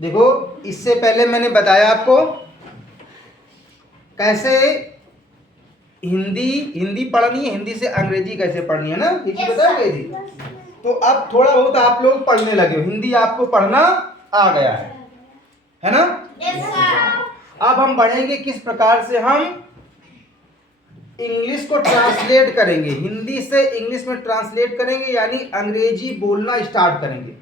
देखो इससे पहले मैंने बताया आपको कैसे हिंदी पढ़नी है, हिंदी से अंग्रेजी कैसे पढ़नी है ना, ये चीज बताया कैसे। तो अब थोड़ा बहुत आप लोग पढ़ने लगे हो, हिंदी आपको पढ़ना आ गया है ना। अब हम बढ़ेंगे किस प्रकार से हम इंग्लिश को ट्रांसलेट करेंगे, हिंदी से इंग्लिश में ट्रांसलेट करेंगे, यानी अंग्रेजी बोलना स्टार्ट करेंगे।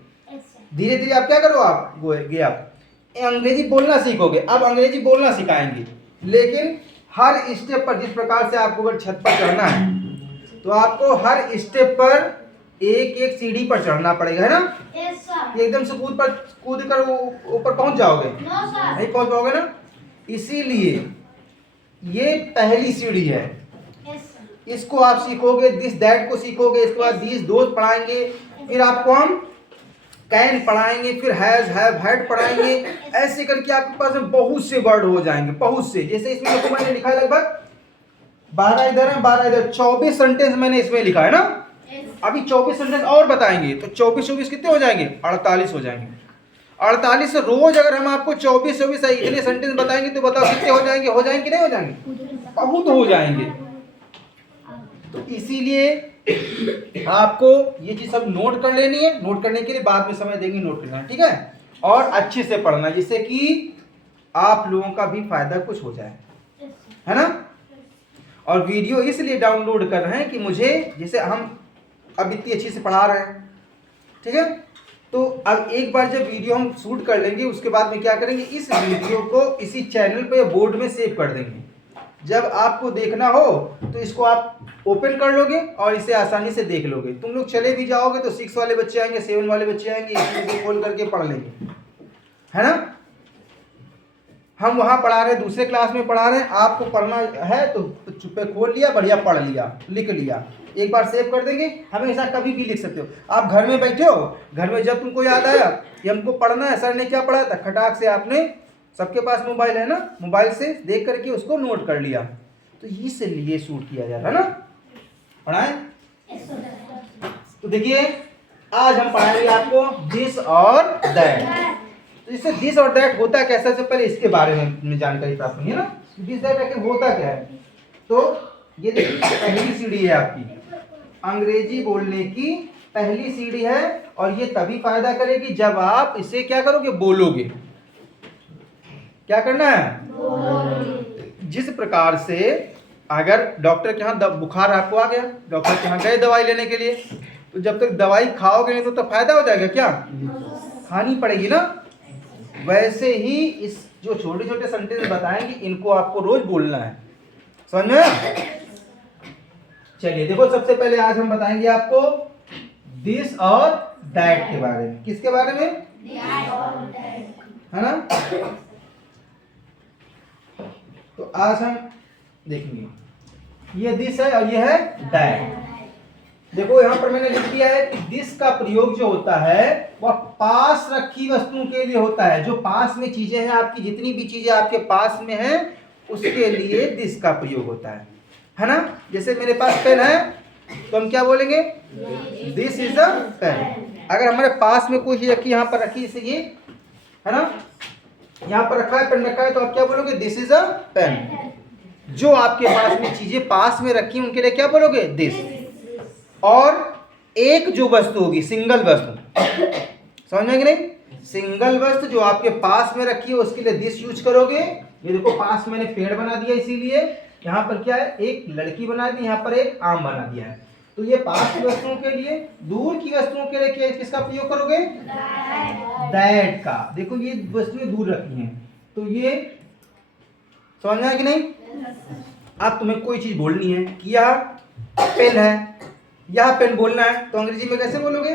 धीरे धीरे आप क्या करो, आप अंग्रेजी बोलना सीखोगे। अब अंग्रेजी बोलना सिखाएंगे, लेकिन हर स्टेप पर जिस प्रकार से आपको अगर छत पर चढ़ना है तो आपको हर स्टेप पर एक एक सीढ़ी पर चढ़ना पड़ेगा, है ना। एकदम से कूद कर ऊपर पहुंच जाओगे, नहीं पहुंच पाओगे ना। इसीलिए ये पहली सीढ़ी है, इसको आप सीखोगे, दिस दैट को सीखोगे, इसके बाद दिस दोस्त पढ़ाएंगे, फिर आपको हम कैन पढ़ाएंगे, फिर हैज हैव हैड पढ़ाएंगे। ऐसे करके आपके पास में बहुत से वर्ड हो जाएंगे, बहुत से। जैसे इसमें देखो मैंने लिखा है लगभग 12 इधर है, 12 इधर, 24 सेंटेंस मैंने इसमें लिखा है ना। अभी 24 सेंटेंस और बताएंगे तो 24 कितने हो जाएंगे, 48 हो जाएंगे। 48 रोज अगर हम आपको 24 इतने सेंटेंस बताएंगे तो बताओ कितने हो जाएंगे, हो जाएंगे नहीं हो जाएंगे, बहुत हो जाएंगे। तो इसीलिए आपको ये चीज सब नोट कर लेनी है। नोट करने के लिए बाद में समय देंगे, नोट करना, ठीक है। और अच्छे से पढ़ना, जिससे कि आप लोगों का भी फायदा कुछ हो जाए, है ना। और वीडियो इसलिए डाउनलोड कर रहे हैं कि मुझे, जैसे हम अब इतनी अच्छी से पढ़ा रहे हैं, ठीक है। तो अब एक बार जब वीडियो हम शूट कर लेंगे, उसके बाद में क्या करेंगे, इस वीडियो को इसी चैनल पे बोर्ड में सेव कर देंगे। जब आपको देखना हो तो इसको आप ओपन कर लोगे और इसे आसानी से देख लोगे। तुम लोग चले भी जाओगे तो 6 वाले बच्चे आएंगे, 7 वाले बच्चे आएंगे, इसे खोल करके पढ़ लेंगे, है ना। हम वहाँ पढ़ा रहे हैं, दूसरे क्लास में पढ़ा रहे हैं, आपको पढ़ना है तो चुप्पे खोल लिया, बढ़िया पढ़ लिया, लिख लिया, एक बार सेव कर देंगे। हमेशा कभी भी लिख सकते हो। आप घर में बैठे हो, घर में जब तुमको याद आया कि हमको पढ़ना है, सर ने क्या पढ़ा था, खटाक से आपने, सबके पास मोबाइल है ना, मोबाइल से देख करके उसको नोट कर लिया। तो इसलिए शूट किया जाता है ना, पढ़ाएं। तो देखिए आज हम पढ़ाएंगे आपको दिस और दैट। तो इससे दिस और दैट होता कैसा, से पहले इसके बारे में जानकारी प्राप्त होगी ना। दिस दैट आखिर होता क्या है। तो ये देखिए पहली सीढ़ी है आपकी, अंग्रेजी बोलने की पहली सीढ़ी है। और ये तभी फायदा करेगी जब आप इसे क्या करोगे, बोलोगे। क्या करना है, जिस प्रकार से अगर डॉक्टर के यहाँ बुखार आपको आ गया, डॉक्टर के यहाँ गए दवाई लेने के लिए, तो जब तक दवाई खाओगे नहीं तो फायदा हो जाएगा क्या, खानी पड़ेगी ना। वैसे ही इस जो छोटे छोटे सेंटेंस बताएंगे, इनको आपको रोज बोलना है, समझ में। चलिए देखो, सबसे पहले आज हम बताएंगे आपको दिस और दैट के बारे में। किसके बारे में, है ना। तो आज हम देखेंगे, ये दिस है और ये है दैट। देखो यहाँ पर मैंने लिख दिया है कि दिस का प्रयोग जो होता है वह पास रखी वस्तुओं के लिए होता है। जो पास में चीजें हैं आपकी, जितनी भी चीजें आपके पास में हैं, उसके लिए दिस का प्रयोग होता है ना। जैसे मेरे पास पेन है तो हम क्या बोलेंगे, दिस इज अ पेन। अगर हमारे पास में कोई चीज रखी, यहाँ पर रखी, जैसे ये है ना, यहाँ पर रखा है, पेन रखा है, तो आप क्या बोलोगे, दिस इज अ पेन। जो आपके पास में चीजें पास में रखी उनके लिए क्या बोलोगे, दिस। और एक जो वस्तु होगी, सिंगल वस्तु, समझ में कि नहीं, सिंगल वस्तु जो आपके पास में रखी है उसके लिए दिस यूज करोगे। ये देखो पास मैंने पेड़ बना दिया, इसीलिए यहाँ पर क्या है, एक लड़की बना दी, यहाँ पर एक आम बना दिया है। तो ये पास की वस्तुओं के लिए, दूर की वस्तुओं के लिए किसका प्रयोग करोगे, दैट का। देखो ये वस्तुएं दूर रखी हैं, तो ये समझ में कि नहीं। अब तुम्हें कोई चीज बोलनी है कि यह पेन है, यह पेन बोलना है, तो अंग्रेजी में कैसे बोलोगे,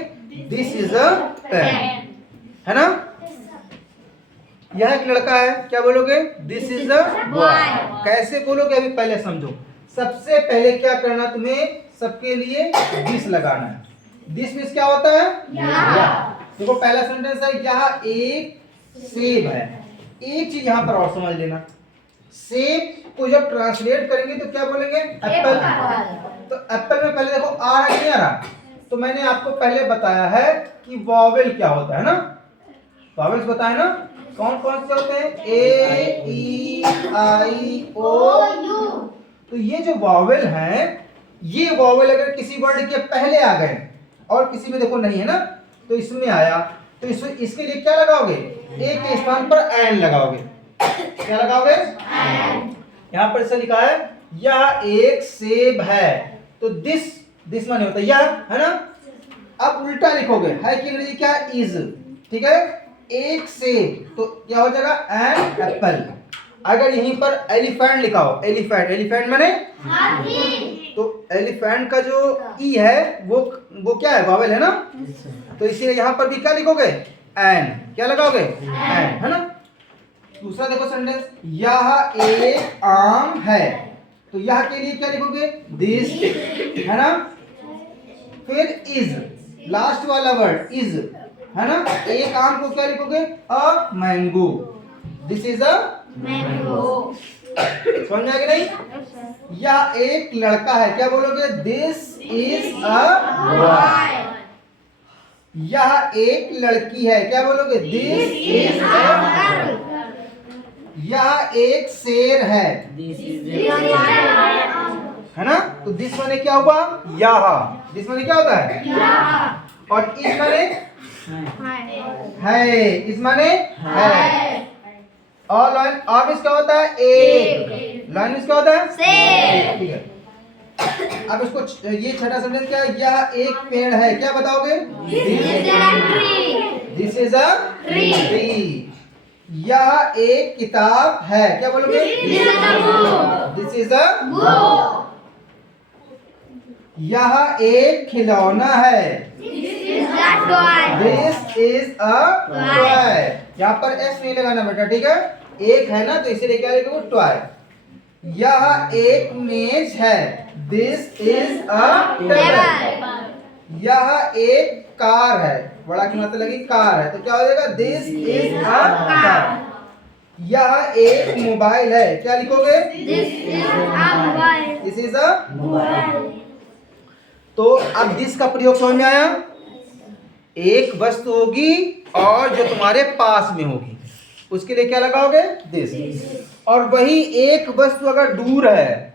दिस इज अ पेन, है ना। यह एक लड़का है, क्या बोलोगे, दिस इज अ बॉय। कैसे बोलोगे अभी पहले समझो। सबसे पहले क्या करना, तुम्हें सबके लिए दिस लगाना है। दिस मींस क्या होता है, यह। देखो पहला सेंटेंस है, यह एक सेब है। एक चीज यहां पर और समझ लेना, सेब को जब ट्रांसलेट करेंगे तो क्या बोलेंगे, एप्पल। तो एप्पल में पहले देखो आ रहा नहीं आ रहा, तो मैंने आपको पहले बताया है कि वॉवेल क्या होता है ना, वॉवेल्स बताया ना। कौन कौन से होते हैं? ए ई आई ओ यू। तो ये जो वॉवेल हैं, ये वॉवेल अगर किसी वर्ड के पहले आ गए और किसी में देखो नहीं है ना, तो इसमें आया, तो इसके लिए क्या लगाओगे? ए के स्थान पर एन लगाओगे। क्या लगाओगे? यहाँ पर ऐसा लिखा है यह एक सेब है, तो दिस माने होता है यह, है ना। अब उल्टा लिखोगे, है की अंग्रेजी क्या? इज। ठीक है, एक सेब तो क्या हो जाएगा? An apple. अगर यहीं पर एलिफेंट लिखा हो, एलिफेंट माने हाथी, तो एलिफेंट का जो ई है वो क्या है? वॉवेल है ना, तो इसीलिए यहाँ पर भी क्या लिखोगे? एन। क्या लगाओगे? एन, है ना। दूसरा देखो सेंटेंस, यह एक आम है, तो यह के लिए क्या लिखोगे? दिस, है ना। फिर इज, लास्ट वाला वर्ड इज, है ना। एक आम को क्या लिखोगे? A mango, this is a mango. समझ में आया कि नहीं? यह एक लड़का है, क्या बोलोगे? This is a boy. यह एक लड़की है, क्या बोलोगे? This is a girl. यह एक शेर है, है ना। तो दिस माने क्या हुआ? यह। दिस माने क्या होता है? और इस माने है, इस माने है। और लाइन अब इसका होता है एक, लाइन इसका होता है सेब। ठीक है, अब इसको ये छठा सेंटेंस क्या है? यह एक पेड़ है, क्या बताओगे? This is a tree. यह एक किताब है, क्या बोलोगे? This is a book. यह एक खिलौना है, दिस इज अ टॉय। यहाँ पर एस नहीं लगाना बेटा, ठीक है। एक है ना, तो इसीलिए क्या लिखोगे? टॉय। यह एक मेज है, दिस इज अ टेबल। यह एक कार है, बड़ा की मात्रा लगी कार है, तो क्या हो जाएगा? This is a car. यह एक मोबाइल है, क्या लिखोगे? This is a mobile. तो अब दिस का प्रयोग समझ में आया? एक वस्तु होगी और जो तुम्हारे पास में होगी, उसके लिए क्या लगाओगे? दिस। और वही एक वस्तु अगर दूर है,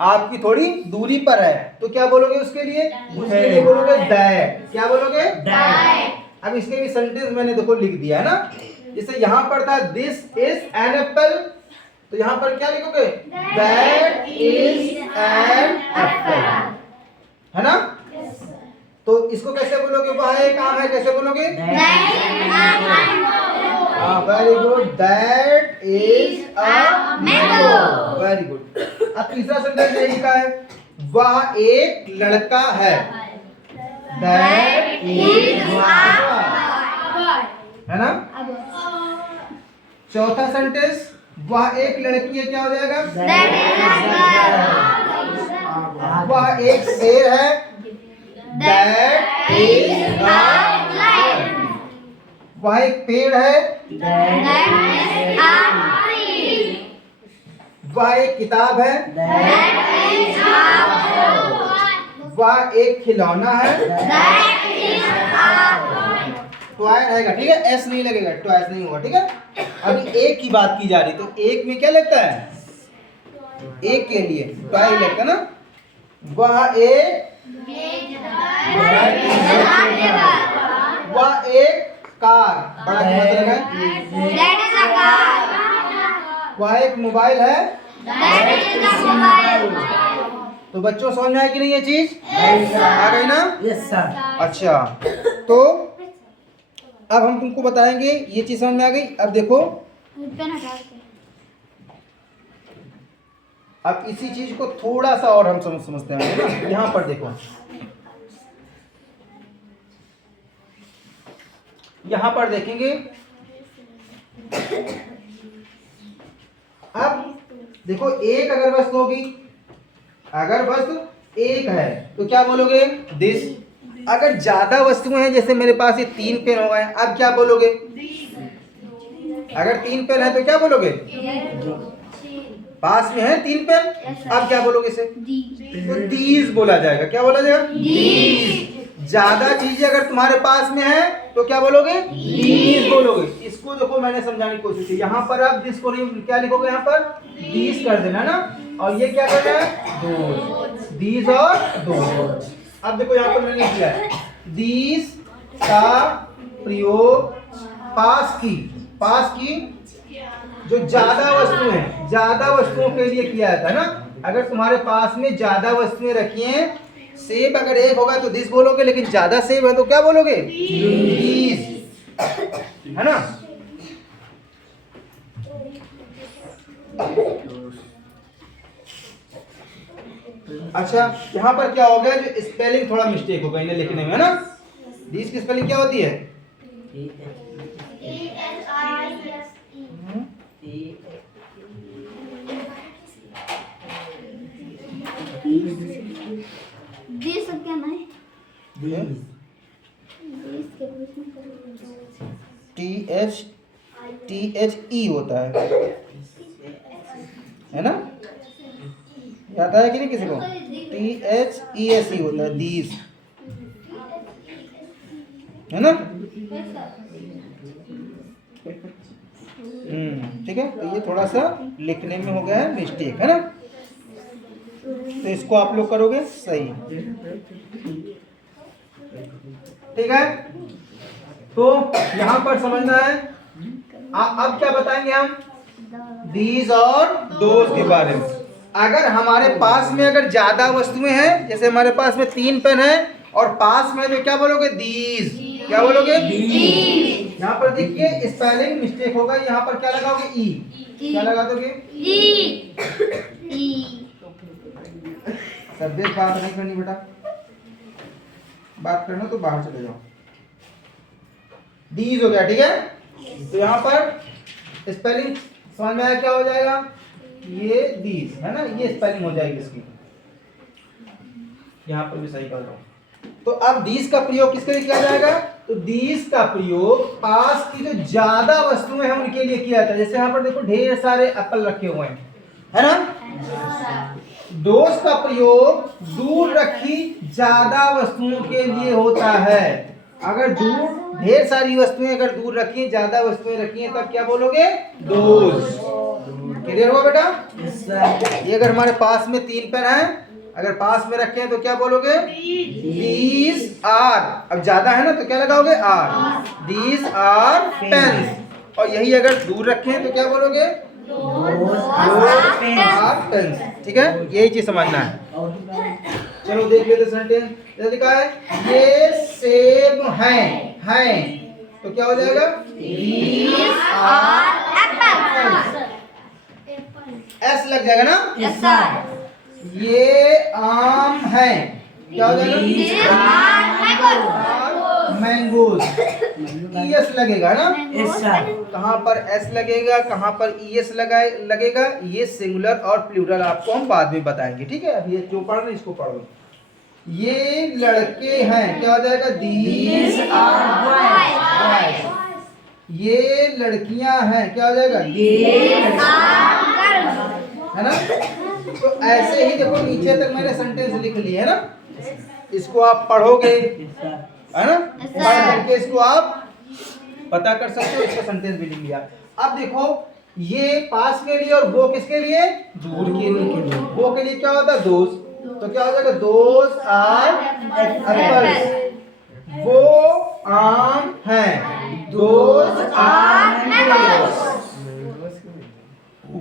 आपकी थोड़ी दूरी पर है, तो क्या बोलोगे उसके लिए? उसके लिए बोलोगे दैट। क्या बोलोगे? दैट। अब इसके भी सेंटेंस मैंने देखो लिख दिया है ना। जैसे यहाँ पर था दिस इज एन एप्पल, तो यहाँ पर क्या लिखोगे? दैट इज एन एप्पल, है ना। तो इसको कैसे बोलोगे? वह एक आम है, कैसे बोलोगे? Very good, that is a mango. Very good. अब तीसरा सेंटेंस ये लिखा है, वह एक लड़का है, दैट इज है ना। चौथा सेंटेंस, वह एक लड़की है, क्या हो जाएगा? वह एक शेर है, दैट इज अ लायन। वह एक पेड़ है, दैट इज अ ट्री। वह एक किताब है, दैट इज अ बुक। वह एक खिलौना है, दैट इज अ टॉय रहेगा, ठीक है। एस नहीं लगेगा, टॉयज नहीं होगा, ठीक है। अभी एक की बात की जा रही, तो एक में क्या लगता है? एक के लिए टॉय लगता है ना। वह एक वह एक कार, बड़ा की मतलब है, वह एक मोबाइल है, तो बच्चों समझ में आया कि नहीं ये चीज? आ गई ना? Yes sir. अच्छा, तो अब हम तुमको बताएंगे, ये चीज समझ में आ गई। अब देखो, अब इसी चीज को थोड़ा सा और हम समझते हैं ना। यहाँ पर देखो, यहाँ पर देखेंगे, अब देखो एक अगर वस्तु होगी, अगर वस्तु एक है तो क्या बोलोगे? दिस। अगर ज्यादा वस्तुएं हैं, जैसे मेरे पास ये 3 पेन हो गए, अब क्या बोलोगे? अगर 3 पेन है तो क्या बोलोगे? पास में है 3 पेन, अब क्या बोलोगे इसे? तो दीज बोला जाएगा। क्या बोला जाएगा? दीज। ज्यादा चीजें अगर तुम्हारे पास में है तो क्या बोलोगे? दीज बोलोगे। इसको देखो मैंने समझाने की कोशिश की। यहाँ पर अब दिस को क्या लिखोगे? यहाँ पर दीज कर देना ना, और ये क्या करना है? दोज। दीज और दोज। अब देखो यहाँ पर मैंने किया है दीज का प्रयोग पास की जो ज्यादा वस्तु है, ज्यादा वस्तुओं के लिए किया जाता है ना। अगर तुम्हारे पास में ज्यादा वस्तुएं रखी हैं, सेब अगर एक होगा तो दिस बोलोगे, लेकिन ज्यादा सेब है तो क्या बोलोगे? दीज, है ना। अच्छा, यहाँ पर क्या हो गया? जो स्पेलिंग थोड़ा मिस्टेक हो गया इन्हें लिखने में, है ना। दीज की स्पेलिंग क्या होती है? THE होता है ना। आता है कि नहीं किसी को? THESE होता है, दीज, है ना। ठीक है, तो ये थोड़ा सा लिखने में हो गया है मिस्टेक, है ना। तो इसको आप लोग करोगे सही, ठीक है। तो यहाँ पर समझना है। अब क्या बताएंगे हम? दीज और दोज के बारे में। अगर हमारे पास में अगर ज्यादा वस्तुएं हैं, जैसे हमारे पास में 3 पेन है और पास में तो क्या बोलोगे? दीज। क्या बोलोगे? दीज। यहाँ पर देखिए स्पेलिंग मिस्टेक होगा, यहाँ पर क्या लगाओगे? ई। क्या लगा दोगे? ई। सब्जेक्ट बात नहीं करनी बेटा, बात करना तो बाहर चले जाओ। दीज हो गया, ठीक है। तो यहाँ पर स्पेलिंग समझ में आया? क्या हो जाएगा? ये दीज है ना, ये स्पेलिंग हो जाएगी इसकी। यहाँ पर भी सही कर रहा हूँ। तो अब दीज का प्रयोग किसके लिए किया जाएगा? तो दीज का प्रयोग पास की जो ज्यादा वस्तुएं हैं उनके लिए किया जाता है। जैसे यहाँ पर देखो ढेर सारे एप्पल रखे हुए हैं, है ना। दोज का प्रयोग दूर रखी ज्यादा वस्तुओं के लिए होता है। अगर दूर ढेर सारी वस्तुएं अगर दूर रखी, ज्यादा वस्तुएं रखी हैं, तब क्या बोलोगे? दोज। क्लियर हुआ बेटा? ये अगर हमारे पास में 3 पेन है, अगर पास में रखे हैं तो क्या बोलोगे? These are. अब ज्यादा है ना तो क्या लगाओगे? आर। These are pens. और यही अगर दूर रखे हैं तो क्या बोलोगे? Are pens. ठीक है, यही चीज समझना है। चलो देख लेते सेंटेंस। लिखा है ये सेब हैं, तो क्या हो जाएगा? These are apples। एस लग जाएगा ना? Yes sir. ये आम है, क्या हो जाएगा? These are mangoes. ईएस लगेगा ना? Yes sir. कहाँ पर एस लगेगा, कहाँ पर ईएस लगेगा, ये सिंगुलर और प्लूरल आपको हम बाद में बताएंगे, ठीक है। अब ये जो पढ़ रहे इसको पढ़ो। ये लड़के हैं, क्या हो जाएगा? These are boys। ये लड़कियां हैं, क्या हो जाएगा? These are girls। है ना। तो ऐसे ही देखो नीचे तक मैंने सेंटेंस लिख लिए, है ना। इसको आप पढ़ोगे, है ना, पढ़ करके इसको आप पता कर सकते हो। इसका सेंटेंस भी लिख लिया। अब देखो ये पास के लिए और वो किसके लिए? दूर के लिए। वो के लिए क्या होता है? दोस्त। तो क्या हो जाएगा? Those are apples. वो आम हैं, दोज आर मैंगोज।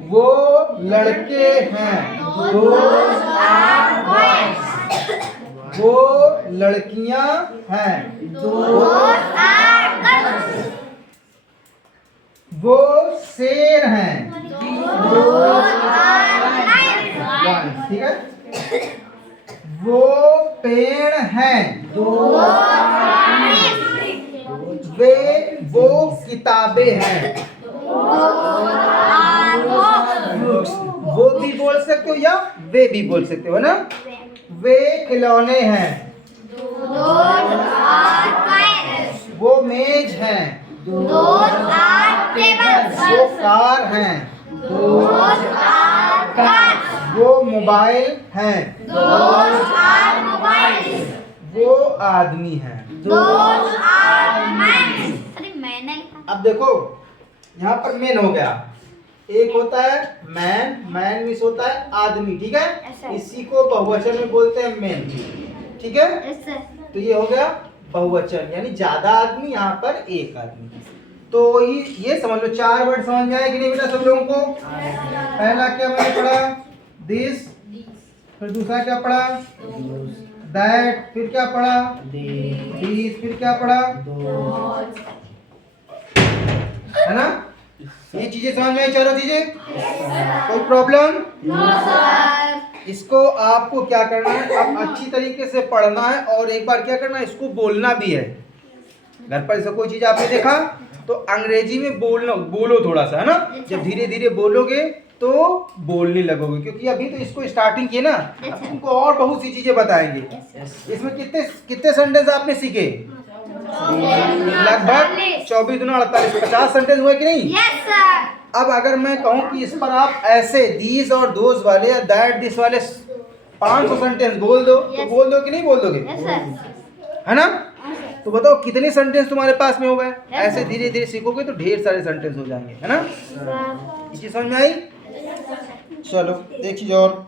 वो लड़के हैं, दोज आर बॉयज। वो लड़कियां हैं, दोज आर गर्ल्स। वो शेर हैं, दोज आर लायंस। ठीक है। वो पेड़ हैं, वो किताबें हैं। वो भी बोल सकते हो या वे भी बोल सकते हो ना। वे खिलौने हैं, वो मेज हैं, वो कार हैं, वो मोबाइल हैं, वो आदमी है। Those are men. अरे मैंने लिखा। अब देखो यहाँ पर मेन हो गया, एक होता है मैन, मैन मीन्स होता है आदमी, ठीक है, Yes, sir. इसी को बहुवचन में बोलते हैं मेन, ठीक है। Yes, sir. तो ये हो गया बहुवचन, यानी ज्यादा आदमी, यहाँ पर एक आदमी। तो ये समझ लो, 4 वर्ड समझ में आए कि नहीं बेटा सब लोगों को? पहला क्या मैंने पढ़ा? दिस, फिर दूसरा क्या पढ़ा? दैट, फिर क्या पढ़ा? दिस, फिर क्या पढ़ा? है ना? ये चीजें समझ में आई, चारों चीजें? कोई प्रॉब्लम? इसको आपको क्या करना है, अब अच्छी तरीके से पढ़ना है और एक बार क्या करना है, इसको बोलना भी है। घर पर ऐसा कोई चीज आपने देखा तो अंग्रेजी में बोलो थोड़ा सा, है ना? जब धीरे धीरे बोलोगे तो बोलने लगोगे, क्योंकि अभी तो इसको स्टार्टिंग किए ना, अब तुमको और बहुत सी चीजें बताएंगे। इसमें कितने कितने सेंटेंस आपने सीखे? लगभग 24 दूना 48, 50 सेंटेंस हुए कि नहीं? Yes, sir. अब अगर मैं कहूँ कि इस पर आप ऐसे दीज और दोज वाले या दैट दिस वाले 500 सेंटेंस बोल दो, तो बोल दो कि नहीं बोल दोगे? Yes, sir. है ना? तो बताओ कितने सेंटेंस तुम्हारे पास में हो गए? ऐसे धीरे धीरे सीखोगे तो ढेर सारे सेंटेंस हो जाएंगे, है ना? ये चीज समझ में आई? चलो एक चीज और,